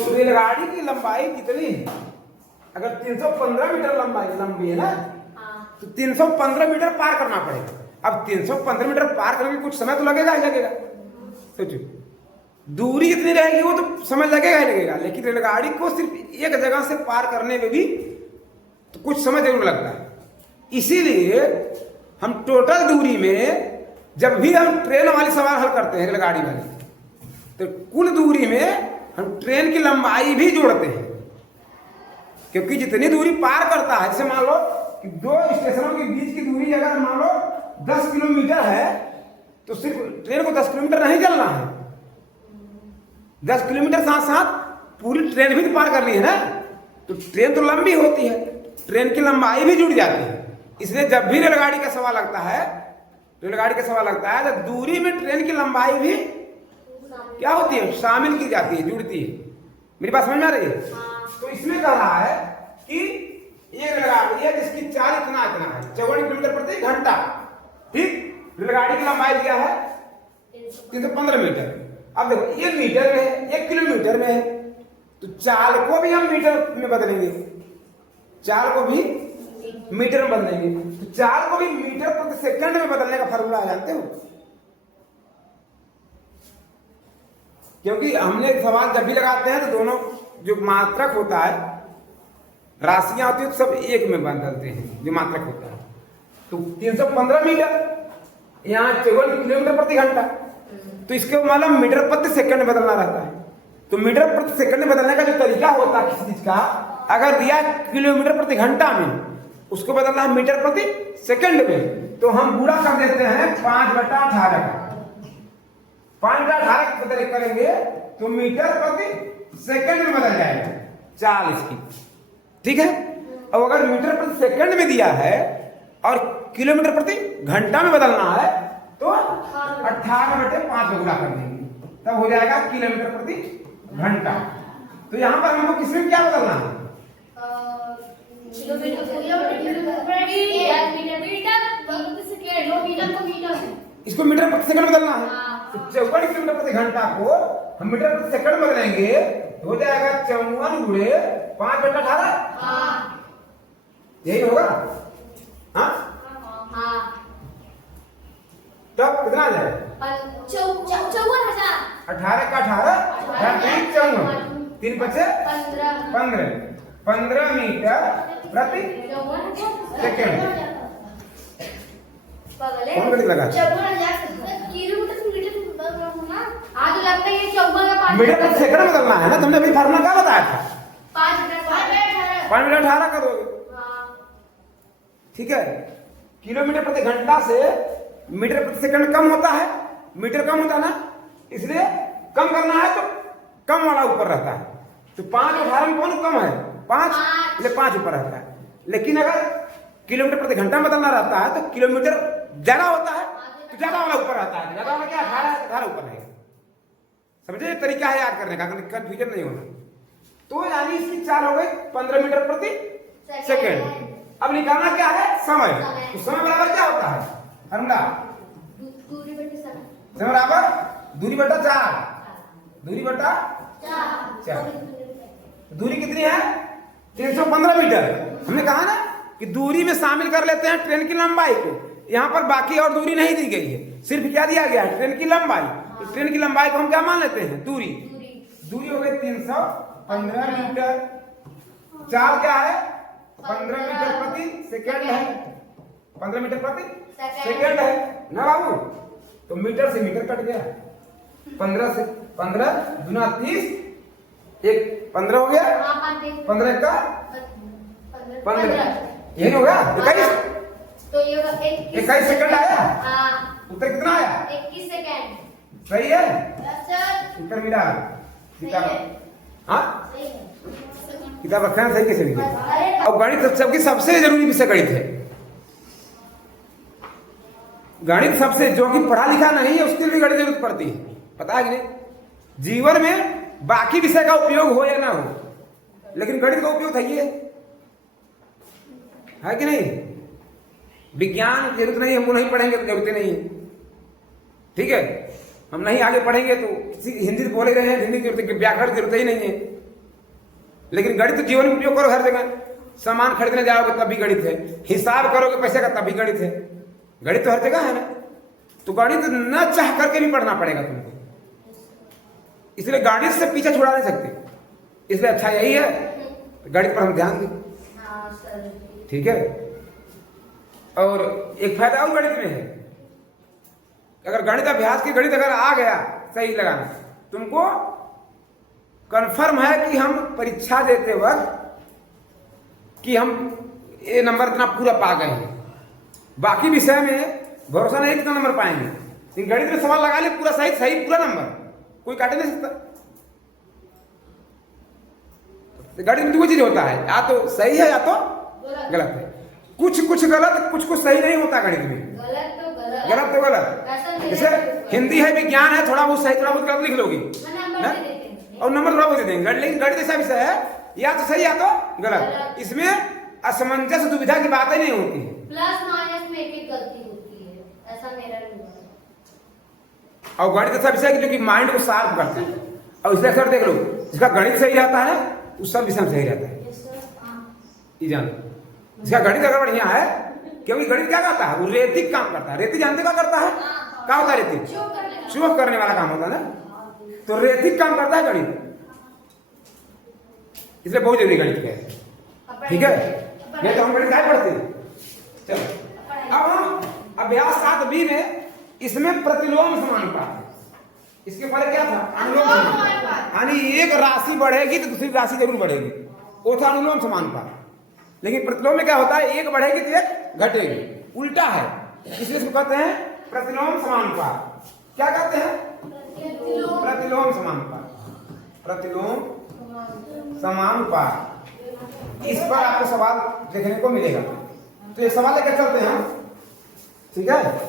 तो रेलगाड़ी की लंबाई कितनी है? अगर 315 मीटर लंबी है ना, तो 315 मीटर पार करना पड़ेगा। अब 315 मीटर पार करने में कुछ समय तो लगेगा ही लगेगा। सोचो दूरी कितनी रहेगी, वो तो समय लगेगा ही लगेगा, लेकिन रेलगाड़ी को सिर्फ एक जगह से पार करने में भी तो कुछ समय जरूर लगता है। इसीलिए हम टोटल दूरी में जब भी हम ट्रेन वाली सवाल हल करते हैं रेलगाड़ी वाली, तो कुल दूरी में हम ट्रेन की लंबाई भी जोड़ते हैं, क्योंकि जितनी दूरी पार करता है, जैसे मान लो कि दो स्टेशनों के बीच की दूरी अगर मान लो 10 किलोमीटर है, तो सिर्फ ट्रेन को 10 किलोमीटर नहीं चलना है, 10 किलोमीटर साथ साथ पूरी ट्रेन भी तो पार करनी है ना। तो ट्रेन तो लंबी होती है, ट्रेन की लंबाई भी जुड़ जाती है। इसलिए जब भी रेलगाड़ी का सवाल लगता है, तो दूरी में ट्रेन की लंबाई भी क्या होती है, शामिल की जाती है, जुड़ती है। मेरी बात समझ में आ रही है? तो इसमें कह रहा है कि ये रेलगाड़ी है जिसकी चाल इतना है 54 किलोमीटर प्रति घंटा। ठीक, रेलगाड़ी की लंबाई दिया है 315 मीटर। अब देखो ये मीटर में है, 1 किलोमीटर में है, तो चाल को भी हम मीटर में बदलेंगे, चाल को भी मीटर में बदलेंगे। तो चाल को भी मीटर प्रति सेकंड में बदलने का फॉर्मूला जानते हो? क्योंकि हमने सवाल जब भी लगाते हैं तो दोनों जो मात्रक होता है, राशियां होती है, तो सब एक में बदलते हैं जो मात्रक होता है। तो 315 मीटर, यहाँ 54 किलोमीटर प्रति घंटा, तो इसके मतलब मीटर प्रति सेकंड में बदलना रहता है। तो मीटर प्रति सेकंड में बदलने का जो तरीका होता है किसी चीज का, अगर दिया किलोमीटर प्रति घंटा में, उसको बदलना है मीटर प्रति सेकंड में, तो हम पूरा कर देते हैं 5/18 का। 5/18 बदल करेंगे तो मीटर प्रति सेकंड में बदल जाएगा चाल इसकी। ठीक है। अब अगर मीटर प्रति सेकंड में दिया है और किलोमीटर प्रति घंटा में बदलना है, तो 18/5 में गुणा कर देंगे, तब हो जाएगा किलोमीटर प्रति घंटा। तो यहाँ पर हमको किसमें क्या बदलना है? इसको मीटर प्रति सेकंड बदलना है। तो 54 किलोमीटर प्रति घंटा को हम मीटर प्रति सेकंड बदलेंगे, तो हो जाएगा 54 गुणे 5/18। यही होगा। हाँ, तब कितना आ जाएगा? 18 का 18 3 बचे 15 मीटर प्रति सेकंड। कौन गणित लगा? मीटर प्रति सेकंड बदलना है ना, तुमने अभी फार्मूला क्या बताया था? 5/18 करोगे। ठीक है। किलोमीटर प्रति घंटा से मीटर प्रति सेकंड कम होता है, मीटर कम होता है ना, इसलिए कम करना है तो कम वाला ऊपर रहता है। तो 5/18 में कौन कम है? 5, इसलिए 5 ऊपर रहता है। लेकिन अगर किलोमीटर प्रति घंटा बदलना रहता है तो किलोमीटर ज्यादा होता है, तो ज्यादा वाला ऊपर रहता है। ज्यादा वाला क्या? 18 ऊपर रहेगा। समझे? तरीका है याद करने का, कंफ्यूजन नहीं होना। तो यानी इसकी चाल हो गई 15 मीटर प्रति सेकंड। अब निकालना क्या है? समय। तो समय बराबर क्या होता है? फॉर्मूला समय बराबर दूरी बटा 4। दूरी बटा 4। दूरी कितनी है? 315 मीटर। हमने कहा ना कि दूरी में शामिल कर लेते हैं ट्रेन की लंबाई को। यहाँ पर बाकी और दूरी नहीं दी गई है, सिर्फ क्या दिया गया है? ट्रेन की लंबाई। तो ट्रेन की लंबाई को हम क्या मान लेते हैं? दूरी। दूरी हो गई 315 मीटर। चाल क्या है? 15 मीटर प्रति सेकंड है। 15 मीटर प्रति सेकंड है ना बाबू? तो मीटर से मीटर कट गया। 15 से 15 गुना 30, 15 हो गया। 15 का 15, यही होगा 21। तो ये 21 सेकंड आया। उत्तर कितना आया? 21 सेकंड। सही है सर। उत्तर मिला। किताब, हाँ सही है। किताब रखना सही कैसे लिखे? और गणित सबकी सबसे जरूरी विषय गणित है। गणित सबसे, जो कि पढ़ा लिखा नहीं है उसके लिए गणित जरूरत पड़ती है, पता है कि नहीं? जीवन में बाकी विषय का उपयोग हो या ना हो, लेकिन गणित का उपयोग है कि नहीं? विज्ञान की जरूरत नहीं, हमको नहीं पढ़ेंगे तो जरूरत नहीं है। ठीक है, हम नहीं आगे पढ़ेंगे तो किसी हिंदी बोले रहे हैं, हिंदी की व्याकरण की जरूरत ही नहीं है। लेकिन गणित तो जीवन में उपयोग करो हर जगह। सामान खरीदने जाओगे तब भी गणित है, हिसाब करोगे पैसे का तब भी गणित है। गणित तो हर जगह है ना, तो गणित न चाह करके भी पढ़ना पड़ेगा तुमको। इसलिए गणित से पीछे छुड़ा नहीं सकते, इसलिए अच्छा यही है गणित पर हम ध्यान दें। हाँ सर। ठीक है। और एक फायदा और गणित में है, अगर गणित अभ्यास की गणित अगर आ गया सही लगाना, तुमको कंफर्म है कि हम परीक्षा देते वक्त कि हम ये नंबर इतना पूरा पा गए हैं। बाकी विषय में भरोसा नहीं कितना नंबर पाएंगे, लेकिन गणित में सवाल लगा ले पूरा सही सही पूरा नंबर, कोई काट नहीं सकता। गणित में दो चीज होता है, या तो सही है या तो गलत है। कुछ कुछ गलत, कुछ कुछ सही नहीं होता गणित में। गलत तो गलत, गलत तो गलत। जैसे हिंदी है, विज्ञान है, थोड़ा बहुत सही थोड़ा बहुत गलत लिख लोगी और नंबर थोड़ा बहुत दे देंगे। लेकिन गणित ऐसा विषय है या तो सही या तो गलत, इसमें असमंजस दुविधा की बातें नहीं होती है। प्लस माइनस में एक गलती होती है, ऐसा मेरा भी है। और गणित ऐसा विषय है जो कि माइंड को शार्प करता है। और इसलिए अक्सर देख लो, जिसका गणित सही रहता है उस सब विषय में सही रहता है। ये जान, जिसका गणित अगर बढ़िया है, क्योंकि गणित क्या करता है, वो रेतिक काम करता है। रेती जानते क्या करता है, क्या होता है रेतिक? चूक करने वाला काम होता है ना, तो रेतिक काम करता है गणित। इसलिए बहुत जरूरी गणित है। ठीक है, नहीं तो हम गणित क्या पढ़ते हैं। चलो अब हम अभ्यास 7B में इसमें प्रतिलोम समानुपात, इसके पहले क्या था, अनुलोम समानुपात। यानी एक राशि बढ़ेगी तो दूसरी राशि जरूर बढ़ेगी, वो था अनुलोम समानुपात। लेकिन प्रतिलोम में क्या होता है, एक बढ़ेगी तो एक घटेगी, उल्टा है। इसलिए इसको कहते हैं प्रतिलोम समानुपात। क्या कहते हैं, प्रतिलोम समानुपात। प्रतिलोम समानुपात, इस पर आपको सवाल देखने को मिलेगा। तो ये सवाल लेकर चलते हैं, ठीक है।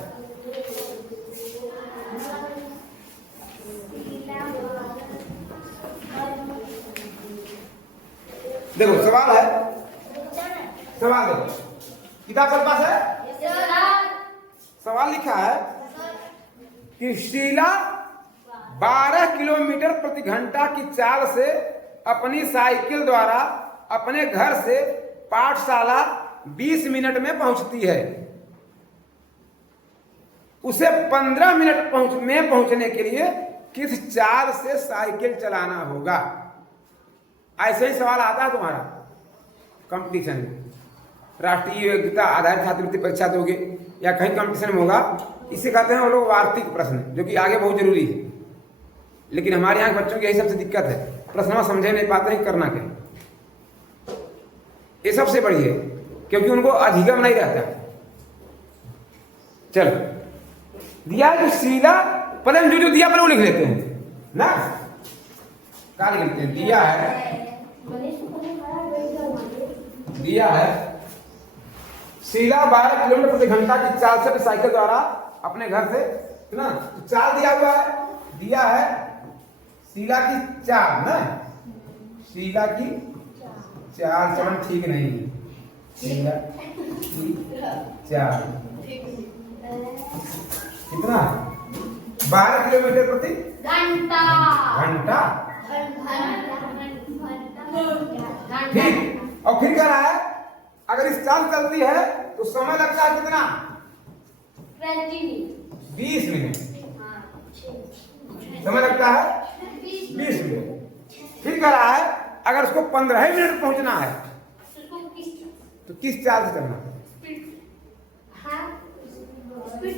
देखो सवाल है, सवाल देखो, किताब पर पास है। सवाल लिखा है कि शीला 12 किलोमीटर प्रति घंटा की चाल से अपनी साइकिल द्वारा अपने घर से पाठशाला 20 मिनट में पहुंचती है। उसे 15 मिनट में पहुंचने के लिए किस चाल से साइकिल चलाना होगा। ऐसे ही सवाल आता है तुम्हारा कंपटीशन में, राष्ट्रीय योग्यता आधारित छात्रवृत्ति परीक्षा दोगे या कहीं कंपटीशन में होगा। इसे कहते हैं वो लोग वार्षिक प्रश्न, जो कि आगे बहुत जरूरी है। लेकिन हमारे यहाँ के बच्चों की यही सबसे दिक्कत है, प्रश्न समझे नहीं पाते हैं करना क्या। ये सबसे बड़ी है, क्योंकि उनको अधिगम नहीं रहता। चलो दिया है जो शीला, पहले हम जो दिया पहले वो लिख लेते हैं ना, क्या लिख लेते हैं। दिया है शीला 12 किलोमीटर प्रति घंटा की चाल से साइकिल द्वारा अपने घर से, है ना, तो चाल दिया हुआ है। दिया है शीला की चाल ना, शीला की चाल चलन ठीक नहीं है। शीला की चाल कितना, 12 किलोमीटर प्रति घंटा। घंटा ठीक। और फिर कह रहा है अगर इस चाल चलती है तो समय लगता है कितना, 20 मिनट समय लगता है 20 मिनट। फिर कह रहा है अगर उसको 15 ही मिनट पहुंचना है तो किस चाल से चलना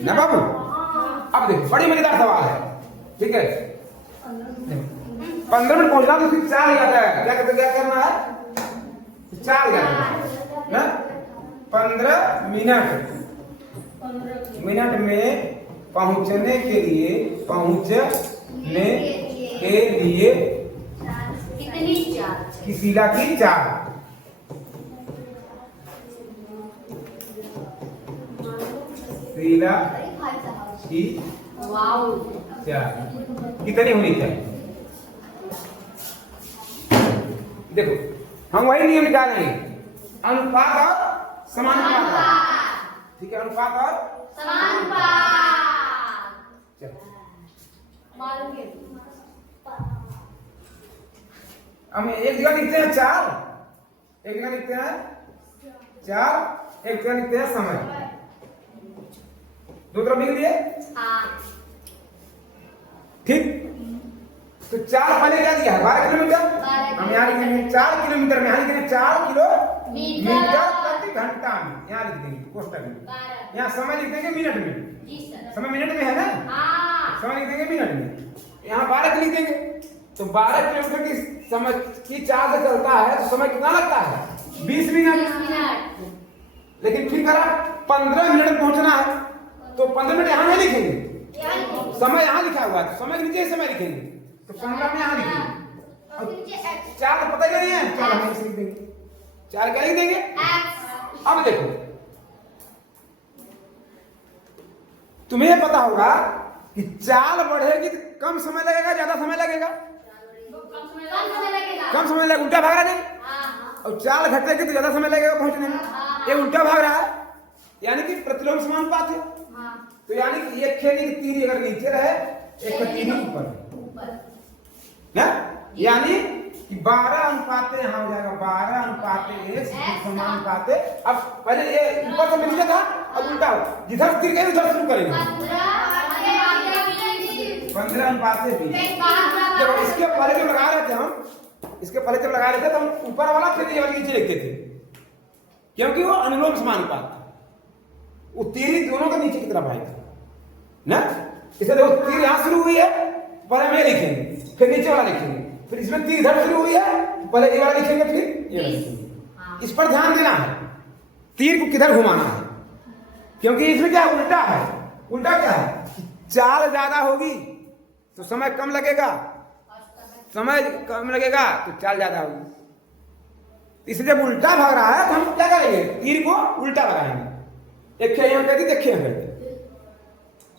ना बाबू। अब देखो बड़ी मजेदार सवाल है, ठीक है। 15 मिनट पहुंचना तो फिर चाल याद है, क्या कहते, क्या करना है, चाल याद है ना। 15 मिनट में पहुंचने के लिए, पहुंचने के लिए कितनी चाल, की शीला की चाल, शीला की चाल कितनी होनी चाहिए। देखो हम वही नियम निकालेंगे, अनुपात और समानुपात। ठीक है, अनुपात और समानुपात। हम एक जगह लिखते हैं 4, एक जगह लिखते हैं 4, एक जगह लिखते हैं समय। दो तरफ लिख दिए। ठीक। तो 4 पहले क्या दिया है? 12 किलोमीटर। हम यहाँ लिखेंगे 4 किलोमीटर में, यहाँ लिखेंगे 4 किलोमीटर प्रति घंटा में, यहाँ लिख देंगे कोष्टक में। यहाँ समय लिख देंगे मिनट में। समय मिनट में है ना, समय लिख देंगे मिनट में। यहाँ 12 लिख देंगे। तो 12 किलोमीटर की समय की चाल से चलता है तो समय कितना लगता है? 20 मिनट। लेकिन फिर करा 15 मिनट में पहुंचना है तो 15 मिनट यहाँ नहीं लिखेंगे, समय यहाँ लिखा हुआ है तो समय के नीचे समय लिखेंगे, तो 15 में यहाँ लिखेंगे। 4 पता ही नहीं है, 4 हम लिख देंगे। 4 क्या लिख देंगे? अब देखो, तुम्हें पता होगा कि चाल बढ़ेगी तो कम समय लगेगा, ज्यादा समय लगेगा? कम समय लगेगा। उल्टा भाग रहा नहीं, और चाल घटेगी तो ज्यादा समय लगेगा पहुंचने में। ये उल्टा भाग रहा है, यानी कि प्रतिलोम समानुपात है। तो यानी कि एक खेल की 3 अगर नीचे रहे, एक का 3 ऊपर ना, यानी कि 12 अनुपात यहाँ हो जाएगा, 12 अनुपात 1 समानुपात। अब पहले ये ऊपर से नीचे था, अब उल्टा हो, जिधर तीर गए उधर शुरू करेंगे। 15 अनुपात 20। जब इसके पहले जब लगा रहे थे हम, इसके पहले जब लगा रहे थे तो हम ऊपर वाला फिर ये वाला नीचे लिखते थे, क्योंकि वो अनुलोम समानुपात था। वो तीर दोनों के नीचे की तरफ आएगा ना, इसलिए देखो तीर यहाँ शुरू हुई है, पहले हम ये लिखेंगे, फिर नीचे वाला लिखेंगे, फिर इसमें तीर इधर शुरू हुई है, पहले ये वाला लिखेंगे, फिर ये वाला लिखेंगे। इस पर ध्यान देना है, तीर को किधर घुमाना है, क्योंकि इसमें क्या उल्टा है। उल्टा क्या है? चाल ज्यादा होगी तो समय कम लगेगा, समय कम लगेगा तो चाल ज्यादा होगी। इसलिए जब उल्टा भाग रहा है तो हम क्या करेंगे? तीर को उल्टा लगाएंगे, एक खेल यहाँ कर दी, एक खेल कर दी,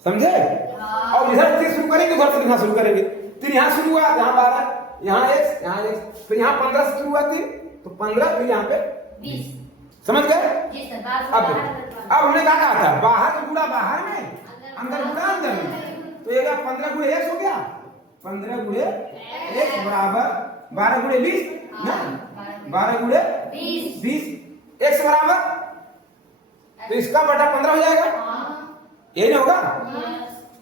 समझे? और इधर तीर शुरू करेंगे, उधर से यहाँ शुरू करेंगे। तीर यहाँ शुरू हुआ, यहाँ 12, यहाँ 1, यहाँ 1, फिर यहाँ 15 से शुरू हुआ तीर, तो 15, फिर यहाँ पे 20। समझ गए? अब हमने क्या कहा था? बाहर का गुणा बाहर में, अंदर गुणा अंदर में। तो ये 15 गुणे 1 हो गया, 15 गुणे 1 बराबर 12 गुणे 20 ना, 12 गुणे 20, 1 से बराबर, तो इसका बटा 15 हो जाएगा, ये नहीं होगा?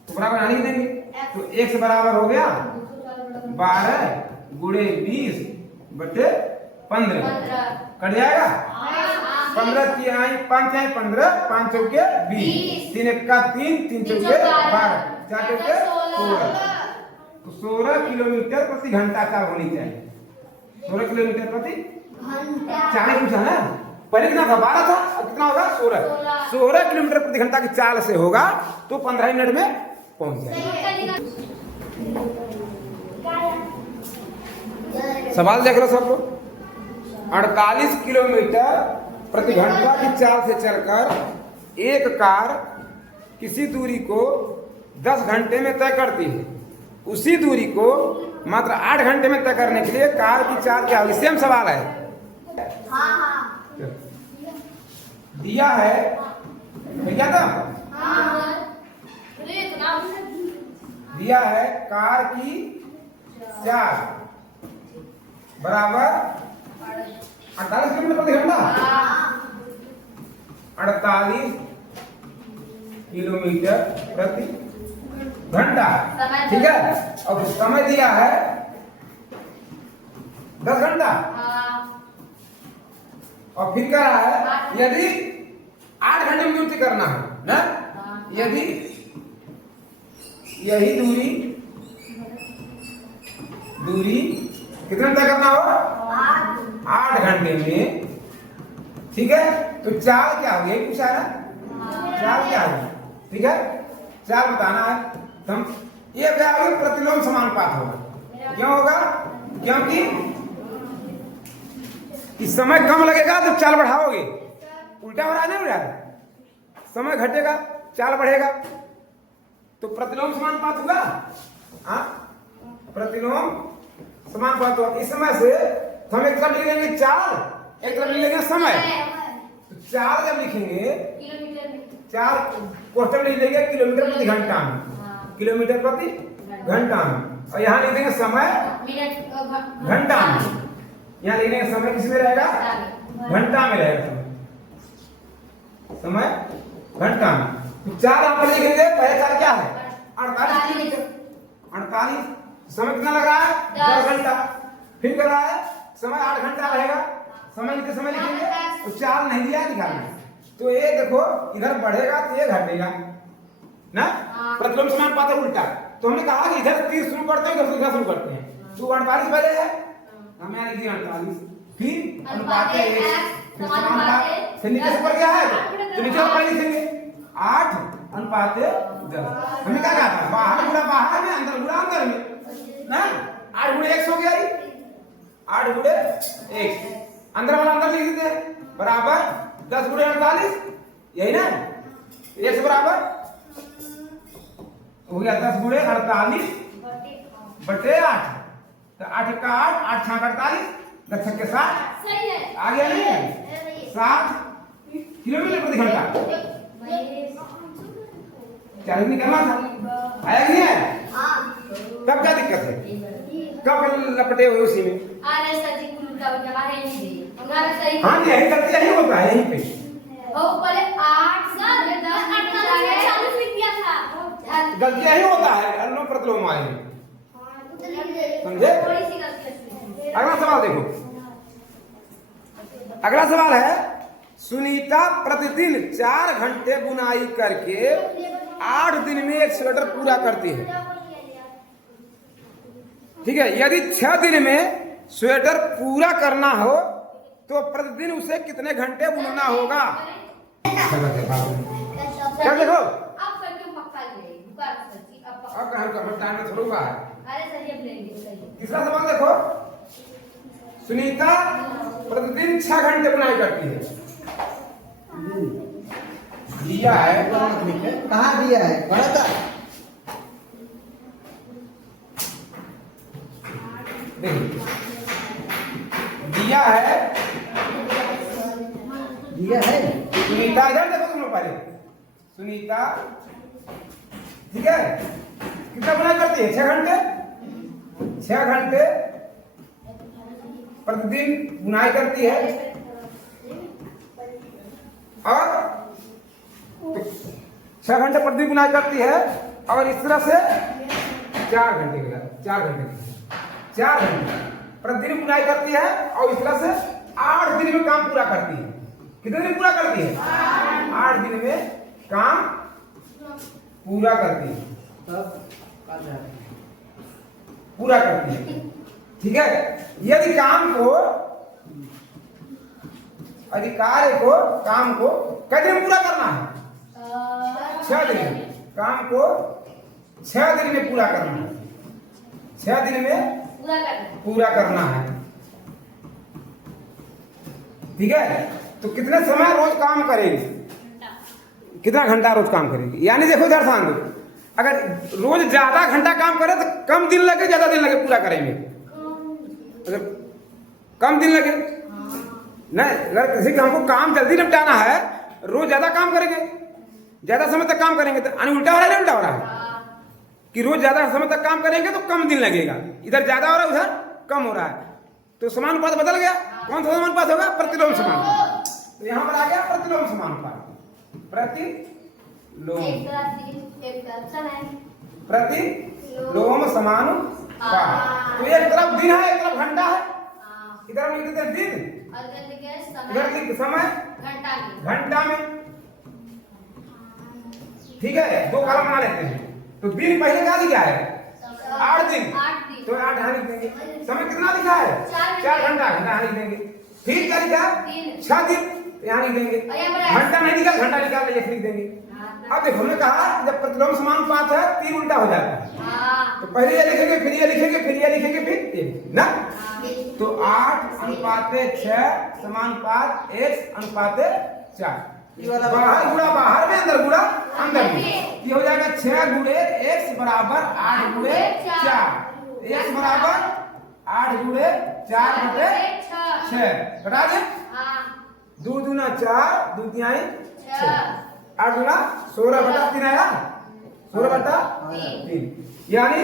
तो बराबर यहाँ लिख देंगे, तो 1 से बराबर हो गया 12 गुणे 20 बटे 15, कट जाएगा। 15 5 आए 15, 5 चौके 20, 3 1 का 3, 3 चौके 12, 4 चौके 16। तो 16 किलोमीटर प्रति घंटा चाल होनी चाहिए। 16 किलोमीटर प्रति घंटा चाल पूछा ना, पहले कितना था? 12 था, अब कितना होगा? 16 किलोमीटर प्रति घंटा की चाल से होगा तो 15 मिनट में पहुंच जाएगा। सवाल देख लो सब लोग। 48 किलोमीटर प्रति घंटा की चाल से चलकर एक कार किसी दूरी को 10 घंटे में तय करती है। उसी दूरी को मात्र 8 घंटे में तय करने के लिए कार की चाल क्या होगी? सेम सवाल है। दिया है क्या था? दिया है कार की चाल बराबर 48 किलोमीटर प्रति घंटा, 48 किलोमीटर प्रति घंटा, ठीक है। अब समय दिया है 10 घंटा, और फिर कह रहा है यदि 8 घंटे में दूरी करना है ना, यदि यही दूरी कितने तय करना होगा? 8 घंटे में, ठीक है। तो चाल क्या होगी? पूछा है ना, चाल क्या होगी? ठीक है, चाल बताना है। तो हम ये क्या होगा? प्रतिलोम समानुपात होगा। क्यों होगा? क्योंकि इस समय कम लगेगा तो चाल बढ़ाओगे, उल्टा हो रहा है ना, उल्टा समय घटेगा चाल बढ़ेगा, तो प्रतिलोम समानुपात होगा। हाँ, प्रतिलोम समानुपात होगा। इस समय से हम एक तरफ लिख लेंगे चाल, एक तरफ लिख लेंगे समय। तो चाल जब लिखेंगे, चाल क्वेश्चन लिख लेंगे किलोमीटर प्रति घंटा में, किलोमीटर प्रति घंटा में, और यहाँ लिख देंगे समय घंटा में। यहाँ लिखने का समय किसमें रहेगा? घंटा में रहेगा समय घंटा में। तो 4 आप लिखेंगे, पहले 4 क्या है? 48 किलोमीटर। 48 समय कितना लग रहा है? 10 घंटा। फिर कर रहा है समय 8 घंटा रहेगा। समय लिखते समय लिखेंगे तो 4 नहीं दिया निकालना। तो ये देखो इधर बढ़ेगा तो ये घटेगा ना, प्रतिलोम समानुपात है उल्टा। तो हमने कहा कि इधर 30 शुरू करते हैं, इधर शुरू करते हैं। तो 48 पहले है, हमने यहाँ लिख दिया 48। फिर अनुपात है x, फिर समानुपात, फिर नीचे से ऊपर क्या है तो नीचे ऊपर लिखेंगे 8 अनुपात 10। हमने क्या कहा था? बाहर गुणा बाहर में, अंदर गुणा अंदर में ना। 8 गुणे x हो गया, 8 गुणे x, अंदर वाला अंदर लिख देते हैं, बराबर 10 गुणे 48, यही ना। x बराबर हो गया 10 गुणे 48 बटे 8। तो 8 का 8, 8 6 48, 10 छक्के 60, सही है। आ गया नहीं? 60 किलोमीटर प्रति घंटा। क्या नहीं करना था? आया कि नहीं आया? तब क्या दिक्कत है? कब लपटे हुए उसी में? अरे सर जी कुल का जमा है नहीं, हमारा सही। हाँ जी, यही करते यही होता है यहीं पे। और पहले 8 सर 10 40 लिख दिया था। गलती यही होता है अनुलोम प्रतिलोम आए, समझे? थोड़ी सी गलती है। अगला सवाल देखो। अगला सवाल है, सुनीता प्रतिदिन 4 घंटे बुनाई करके 8 दिन में एक स्वेटर पूरा करती है। ठीक है, यदि 6 दिन में स्वेटर पूरा करना हो तो प्रतिदिन उसे कितने घंटे बुनना होगा? क्या देखो आप करके पक्का ले बुकार सर जी अब अब कहां का टाइम में छोड़ूंगा। अरे सर ये लेंगे सही। तीसरा सवाल देखो, सुनीता प्रतिदिन 6 घंटे बुनाई करती है। दिया है कहाँ दिया है? पढ़ा था। दिया है सुनीता, इधर देखो तुम लोग पहले। सुनीता ठीक है कितना बुनाई करती है? 6 घंटे। 6 घंटे प्रतिदिन बुनाई करती है और 6 घंटे प्रतिदिन बुनाई करती है और इस तरह से 4 घंटे 4 घंटे प्रतिदिन बुनाई करती है और इस तरह से 8 दिन में काम पूरा करती है। कितने दिन पूरा करती है? 8 दिन में काम पूरा करती है, पूरा करती है। ठीक है, यदि काम को कितने दिन पूरा करना है? 6 दिन। काम को 6 दिन में पूरा करना है, 6 दिन में पूरा करना है। ठीक है, तो कितने समय रोज काम करेगी? कितना घंटा रोज काम करेगी? यानी देखो इधर ध्यान दो, अगर रोज ज्यादा घंटा काम करे तो कम दिन लगे, ज्यादा दिन लगे पूरा करेंगे? अगर कम दिन लगे नहीं, अगर किसी काम को काम जल्दी निपटाना है रोज ज्यादा काम करेंगे, ज्यादा समय तक काम करेंगे तो उल्टा हो रहा है, उल्टा हो रहा है कि रोज ज्यादा समय तक काम करेंगे तो कम दिन लगेगा। इधर ज्यादा हो रहा है, उधर कम हो रहा है, तो समानुपात बदल गया। कौन सा समानुपात होगा? प्रतिलोम समानुपात। तो यहाँ पर आ गया प्रतिलोम समानुपात। प्रतिलोम समानुपात। तो एक तरफ दिन है, एक तरफ घंटा है। इधर हम लिख देते हैं दिन, इधर लिख समय घंटा में। ठीक है, 2 कॉलम बना लेते हैं। तो दिन पहले क्या लिखा है? 8 दिन, तो 8 यहाँ लिख देंगे। समय कितना लिखा है? 4 घंटा, घंटा यहाँ लिख देंगे। फिर क्या लिखा? 6 दिन, यहाँ लिख देंगे। घंटा नहीं लिखा, घंटा लिखा लिख देंगे। अब देखो हमने कहा जब प्रतिलोम समानुपात है 3 उल्टा हो जाता है। तो पहले ये लिखेंगे, फिर ये लिखेंगे, फिर ये लिखेंगे, फिर ये ना। तो 8 अनुपात 6 समानुपात x अनुपात 4। बाहर गुणा बाहर में, अंदर गुणा अंदर में। ये हो जाएगा 6 गुणे x बराबर 8 गुणे 4। x बराबर 8 गुणे 4 बटे 6 घटा दे। 2 दूना 4, 2 तिहाई 6, 8 गुना 16 बटा 3 आया, 16 बटा 3 यानी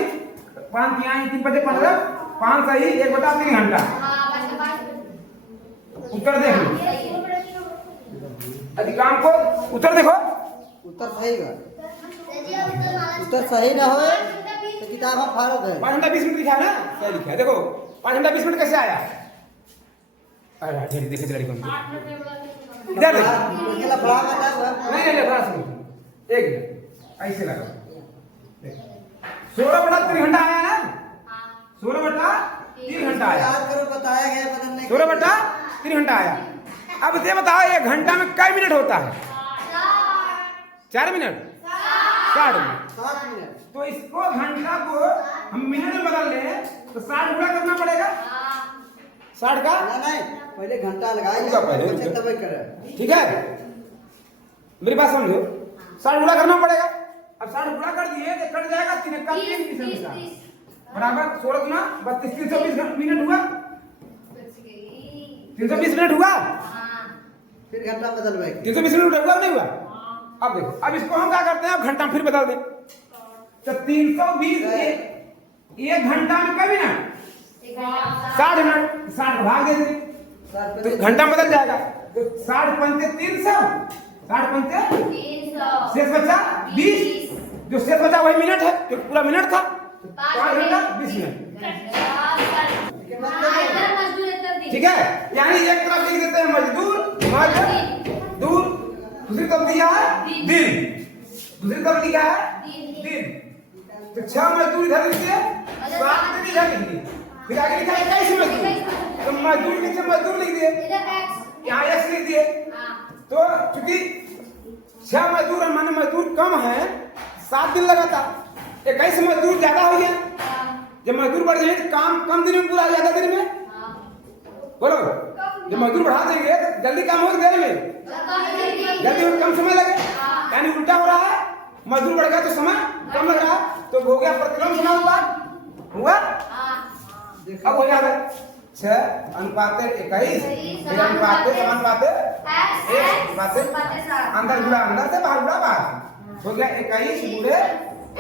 5 तिहाई 3 बटे 15, 5 सही 1 बटा 3 घंटा। उत्तर देख लो। अधिकांश को उत्तर देखो। उत्तर सही बा। उत्तर सही ना हो तो किताब हम फाड़ो दे। 5 घंटा 20 मिनट लिखा है ना, क्या लिखा है देखो। 5 घंटा 20 मिनट कैसे आया? अरे ठीक देखे लड़की को इधर देखो। अकेला बड़ा बता हुआ। नहीं बड़ा सुनो, एक मिनट ऐसे लगा 16/3 घंटा आया ना, 16/3 घंटा आया। याद करो बताया गया बदलने 16/3 घंटा आया। अब ये बताओ 1 घंटा में कई मिनट होता है? 4 मिनट 60 मिनट। 7 मिनट। तो इसको घंटा को हम मिनट में बदल लें तो 60 गुणा करना पड़ेगा। 60 का नहीं पहले घंटा लगाए उसका पहले बच्चे तब करे। ठीक है, मेरी बात समझो। 60 गुणा करना पड़ेगा। अब 60 गुणा कर दिए तो कट जाएगा 3 का 3 बराबर 16 गुना 32 320 मिनट हुआ। 320 मिनट हुआ। फिर घंटा बदलवाए 320 मिनट हुआ नहीं हुआ? अब देखो, अब इसको हम क्या करते हैं, अब घंटा में फिर बदल दें तो 320 एक घंटा में कभी ना 60 मिनट 60 भाग दे दें तो घंटा में बदल जाएगा। तो 60 पंचे 300 60 पंचे शेष बचा 20। जो शेष बचा वही मिनट है, जो पूरा मिनट था। 5 घंटा 20 मिनट। ठीक है, यानी एक तरफ लिख देते हैं मजदूर, मजदूर, दूसरी तरफ दिया है दिन, दूसरी तरफ लिखा है दिन। तो 6 मजदूर इधर लिख दिए, 7 दिन इधर लिख दिए, फिर आगे लिखा है 21 मजदूर। तो मजदूर नीचे मजदूर लिख दिए, यहाँ x लिख दिए। तो चूंकि 6 मजदूर और माने मजदूर कम है, 7 दिन लगा था, 21 मजदूर ज्यादा हो गया। जब मजदूर बढ़ जाए तो काम कम दिन में पूरा हो जाएगा। दिन में बोलो, जब मजदूर बढ़ा देंगे तो जल्दी काम हो देर में, जल्दी हो कम समय लगे। यानी उल्टा हो रहा है, मजदूर बढ़ गया तो समय कम लग रहा है। तो हो गया प्रतिलोम समानुपात हुआ। अब हो जाएगा 6:21 फिर अनुपात समानुपात 1 अंदर जुड़ा अंदर से बाहर जुड़ा बाहर। हो गया 21 गुणे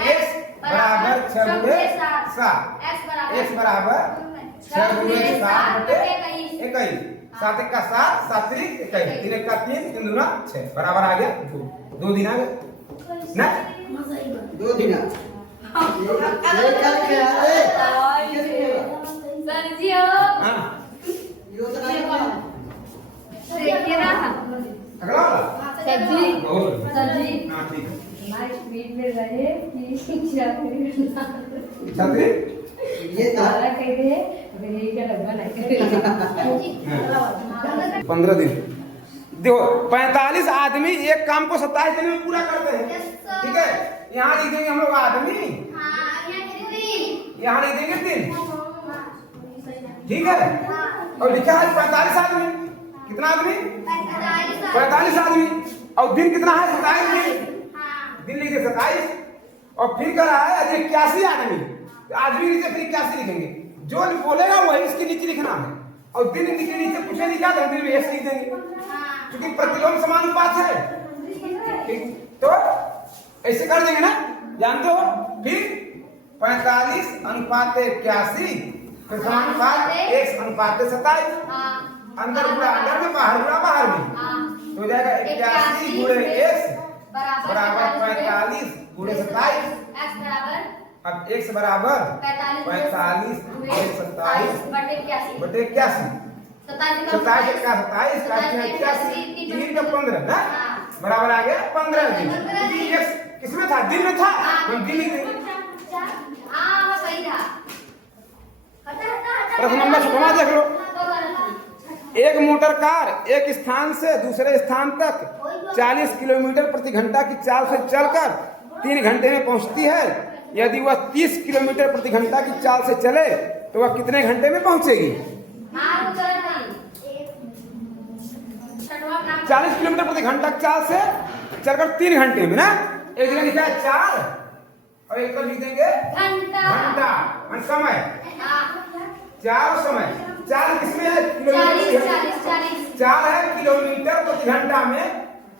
x बराबर 6 गुणे 7। x बराबर 6 गुणे 7/21। 7 1 का 7 7 3 21 3 1 का 3 3 दूना 6 बराबर आ गया 2 दिन आ गए ना 2 दिन। ये कल के आए सर जी हो हां योजना देखिए ना अगला वाला सर जी बहुत सर जी हां ठीक है। मीट में रहे कि शिक्षा छतरी ये था सारा कह रहे अभी यही का डब्बा नहीं 15 दिन देखो 45 आदमी एक काम को 27 दिन में पूरा करते हैं। ठीक है, यहाँ लिख देंगे हम लोग आदमी, यहाँ लिख देंगे दिन। ठीक है, और लिखा है 45 आदमी। कितना आदमी? 45 आदमी। और दिन कितना है? 27 दिन। दिन लिखे 27 और फिर कर रहा है 81 आदमी। आदमी नीचे फिर 81 लिखेंगे, जो बोलेगा वही इसके नीचे लिखना है। और दिन के नीचे कुछ नहीं लिखा तो दिन में x लिख देंगे, क्योंकि प्रतिलोम समानुपात है। तो ऐसे कर देंगे ना, जानते हो। फिर 45 अनुपात 81 फिर समानुपात x अनुपात 27। अंदर जुड़ा अंदर में, बाहर जुड़ा बाहर में। तो हो जाएगा 81 गुणे x बराबर 45 गुणे 27। अब x बराबर 45 गुणे 27 बटे 81। 27 का 27 का 81 3 का 15 ना बराबर आ गया 15 दिन। x किसमें था? दिन में था। हम दिन ही प्रश्न नंबर 16 देख लो। एक मोटर कार एक स्थान से दूसरे स्थान तक 40 किलोमीटर प्रति घंटा की चाल से चलकर 3 घंटे में पहुंचती है। यदि वह 30 किलोमीटर प्रति घंटा की चाल से चले तो वह कितने घंटे में पहुंचेगी? 40 किलोमीटर प्रति घंटा की चाल से चलकर 3 घंटे में ना। एक जगह लिखा है 4 और एक पर लिख देंगे घंटा और समय। 4 समय 4 किसमें है? किलोमीटर। 4 है किलोमीटर प्रति घंटा में,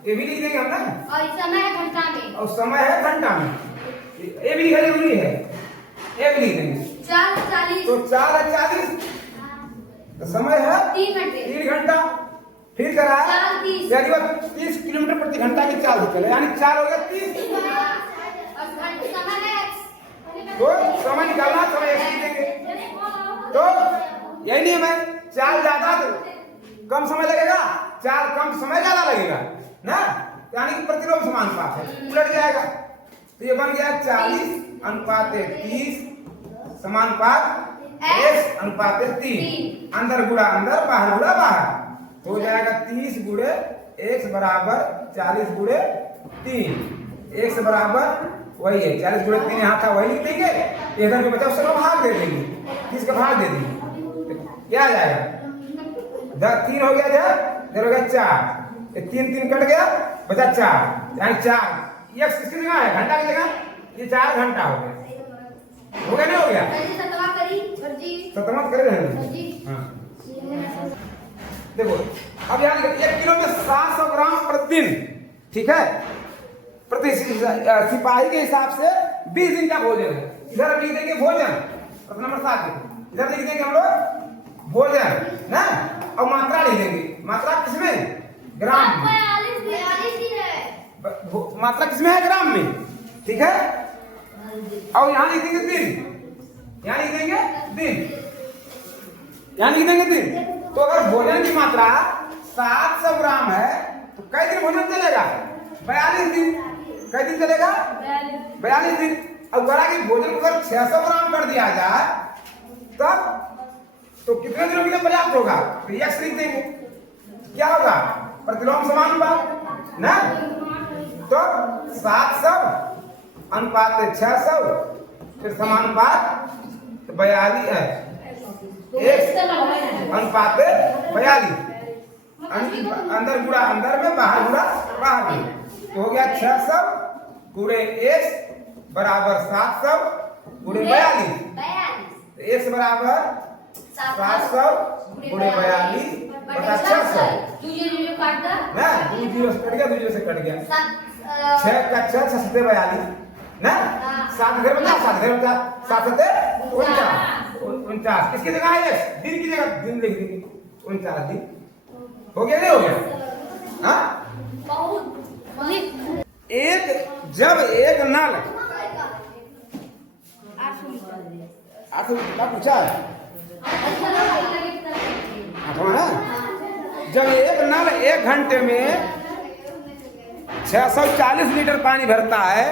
ये भी लिख देंगे हम ना। और समय है घंटा में, और समय है घंटा में, ये भी लिखना जरूरी है। ये भी लिख देंगे 4 40 तो 4 है 40 तो समय है 3 घंटे 3 घंटा। फिर करा चाल 30। पहली बार 30 किलोमीटर प्रति घंटा की चाल से चले, यानी चाल हो गया 30। तो समय निकालना, समय ऐसे देंगे। तो यही नियम है, चाल ज्यादा तो कम समय लगेगा, चाल कम समय ज्यादा लगेगा ना, यानी कि प्रतिलोम समानुपात है, उलट जाएगा। तो ये बन गया 40:30 समानुपात x अनुपात 3, अंदर गुणा अंदर, बाहर गुणा बाहर, तो हो जाएगा 30 गुणे x बराबर 40 गुणे 3। x बराबर वही है 40 गुणे 3, यहाँ था वही लिख देंगे, इधर जो बचा उसका भाग दे देंगे, 30 का भाग दे देंगे, क्या आ जाएगा 3 हो गया, इधर हो गया 4, 3 कट गया, बचा 4, यानी 4 x किसकी जगह है, घंटा की जगह, ये 4 घंटा हो गया, नहीं हो गया? सतमत करे रहने। हाँ देखो, अब यहाँ 1 किलो में 700 ग्राम प्रतिदिन, ठीक है, प्रति सिपाही के हिसाब से 20 दिन का भोजन है। इधर लिख देंगे भोजन, प्रश्न नंबर 7, इधर लिख देंगे हम लोग भोजन ना, और मात्रा लिख देंगे, मात्रा किसमें, ग्राम में, मात्रा किसमें है, ग्राम में, ठीक है। और यहाँ लिख देंगे दिन, यहाँ लिख देंगे दिन, यहाँ लिख देंगे दिन। तो अगर भोजन की मात्रा 700 ग्राम है तो कई दिन भोजन चलेगा, 42 दिन, कई दिन चलेगा, 42 दिन। अब बड़ा की भोजन को अगर 600 ग्राम कर दिया जाए तब तो कितने दिनों के लिए पर्याप्त होगा, तो यक्स लिख देंगे, क्या होगा, प्रतिलोम समानुपात ना, तो 700 अनुपात 600, फिर समानुपात 42 है, एक अनुपात 42, अंदर गुणा अंदर में, बाहर गुणा बाहर में, तो हो गया 600 गुणे x बराबर 700 गुणे 42, x बराबर 700 गुणे 42 बटा 600 ना, 2 जीरो से कट गया, 2 जीरो से कट गया, 6 का 6, 6 सते 42 ना, 7 घर बचा, 7 घर बचा, 7 सते 49, किसकी जगह है x, दिन की जगह दिन लिख देंगे, 49 दिन हो गया, नहीं हो गया? हाँ, जब एक नल 8 का पूछा है, 8वां है, जब एक नल 1 घंटे में 640 लीटर पानी भरता है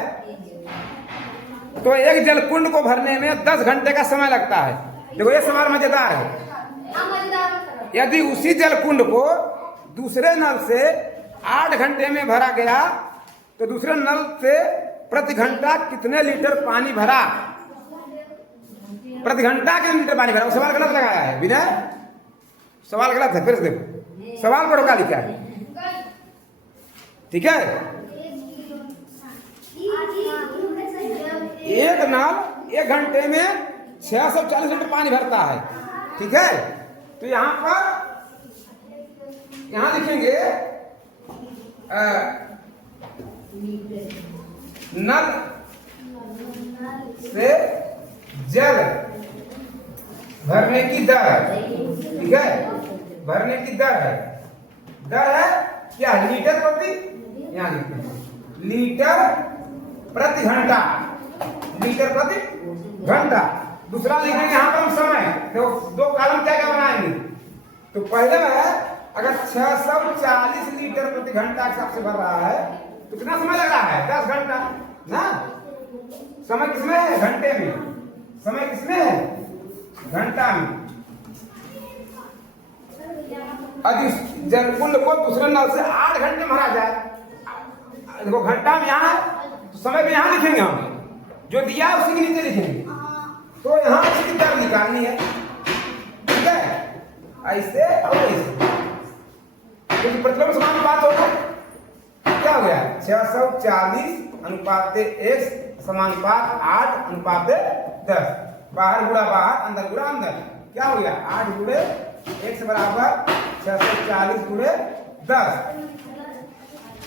तो एक जलकुंड को भरने में 10 घंटे का समय लगता है। देखो ये सवाल मजेदार है, यदि उसी जलकुंड को दूसरे नल से 8 घंटे में भरा गया तो दूसरे नल से प्रति घंटा कितने लीटर पानी भरा, प्रति घंटा कितने लीटर पानी भरा, वो सवाल गलत लगाया है विनय, सवाल गलत है, फिर से देखो सवाल पढ़ो क्या लिखा है, ठीक है। एक नल 1 घंटे में 640 लीटर पानी भरता है, ठीक है, तो यहाँ पर यहाँ लिखेंगे नल से जल भरने की दर, ठीक है, भरने की दर है क्या, लीटर प्रति, यहाँ लिखते हैं लीटर प्रति घंटा, लीटर प्रति घंटा। दूसरा लिखेंगे यहाँ पर हम समय, तो 2 कॉलम क्या क्या बनाएंगे, तो पहले में अगर 640 लीटर प्रति घंटा के हिसाब से भर रहा है तो कितना समय लग रहा है, 10 घंटा ना, समय किसमें है, घंटे में, समय किसमें है, घंटा में। यदि जलकुंड को दूसरे नल से 8 घंटे में भरा जाए, देखो घंटा में यहाँ तो समय भी यहाँ लिखेंगे हम, जो दिया है उसी के नीचे लिखेंगे, तो यहाँ इसकी दर निकालनी है, ठीक है, ऐसे और ऐसे, क्योंकि प्रतिलोम समानुपात होगा, क्या हो गया 640 अनुपात x समानुपात 8 अनुपात 10, बाहर गुणा बाहर, अंदर गुणा अंदर, क्या हो गया 8 गुणे x बराबर 640 गुणे 10,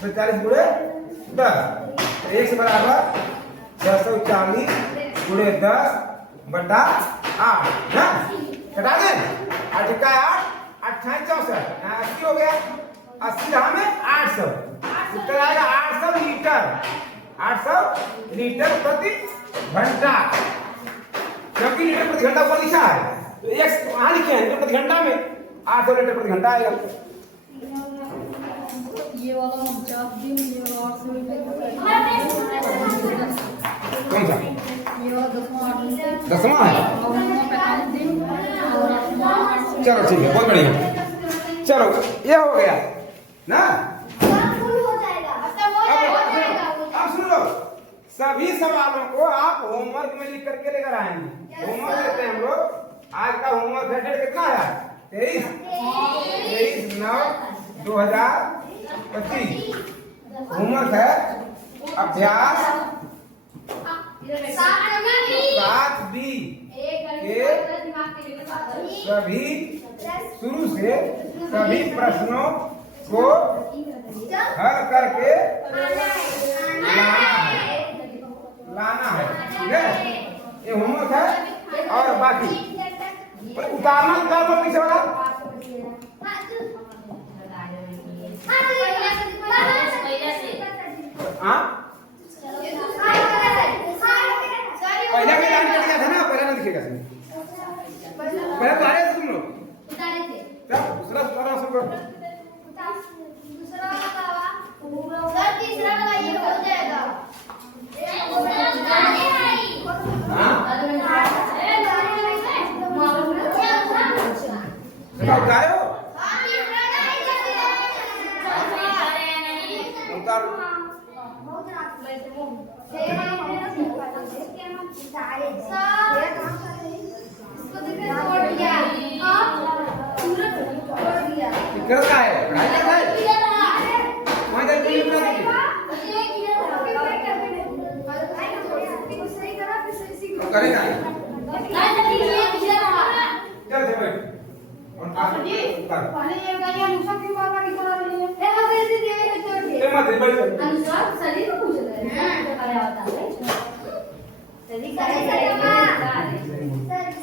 40 गुणे 10, x बराबर 640 गुणे 10 बटा 8 ना, घटा दें 8 का 8, 28 64 80 हो गया, 80 रहा में 800, उत्तर आएगा 800 लीटर, 800 लीटर प्रति घंटा, क्योंकि लीटर प्रति घंटा ऊपर लिखा है तो एक वहां लिखे हैं लीटर प्रति घंटा में 800 लीटर प्रति घंटा आएगा। ये वाला हम चाप दिन ये वाला 800 रुपए कौन सा? ये वाला 10वां दिन 10वां है। और 45 दिन और 8वां। चलो ठीक है, बहुत बढ़िया। चलो ये हो गया ना। अब सुन लो, सभी सवालों को आप होमवर्क में लिख करके लेकर आएंगे। होमवर्क देते हैं हम लोग। आज का होमवर्क है डेट कितना है? 23/9/2025। होमवर्क है अभ्यास 7B के सभी शुरू से सभी प्रश्नों को हल करके लाना है। ठीक है, ये होमवर्क है। और बाकी उतारना निकाल दो पीछे वाला। हाँ पहले भी लाइन कट गया था ना, पहले ना दिखेगा सही। पहले तो आ रहे थे तुम लोग, तब दूसरा उतारना शुरू करो। तीसरा लगाइए हो जाएगा। उतारे हो? उतार। करता है पढ़ाई करता है वहाँ तक कोई नहीं करेगा। चल चल बैठ और पास उतार। मत बैठ। अनुसार शरीर को पूछ रहे हैं क्या होता है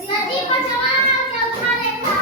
सदी को जवाना क्या उठा लेता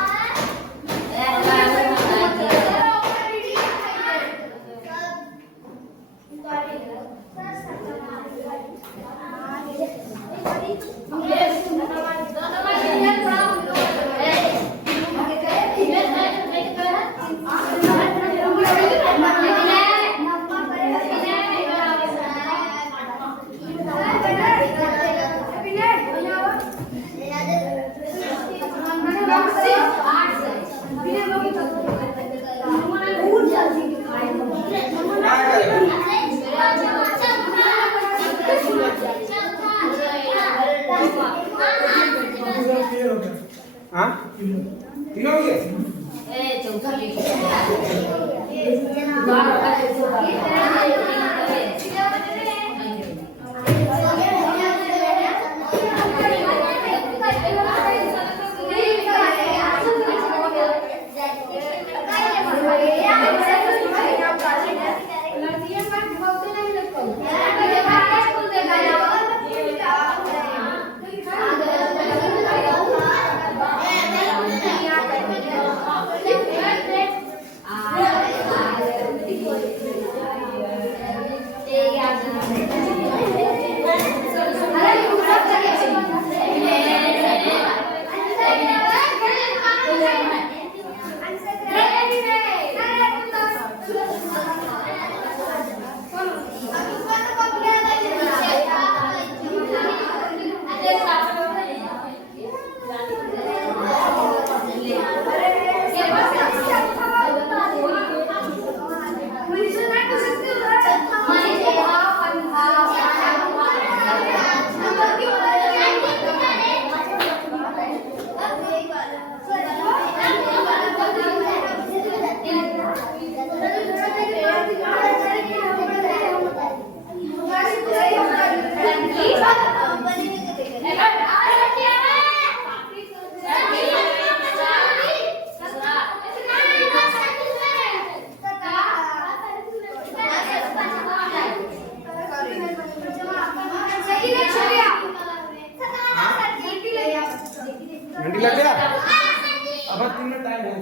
हाँ तीनों हो गए। घंटी लग गया। अब 3 मिनट टाइम है।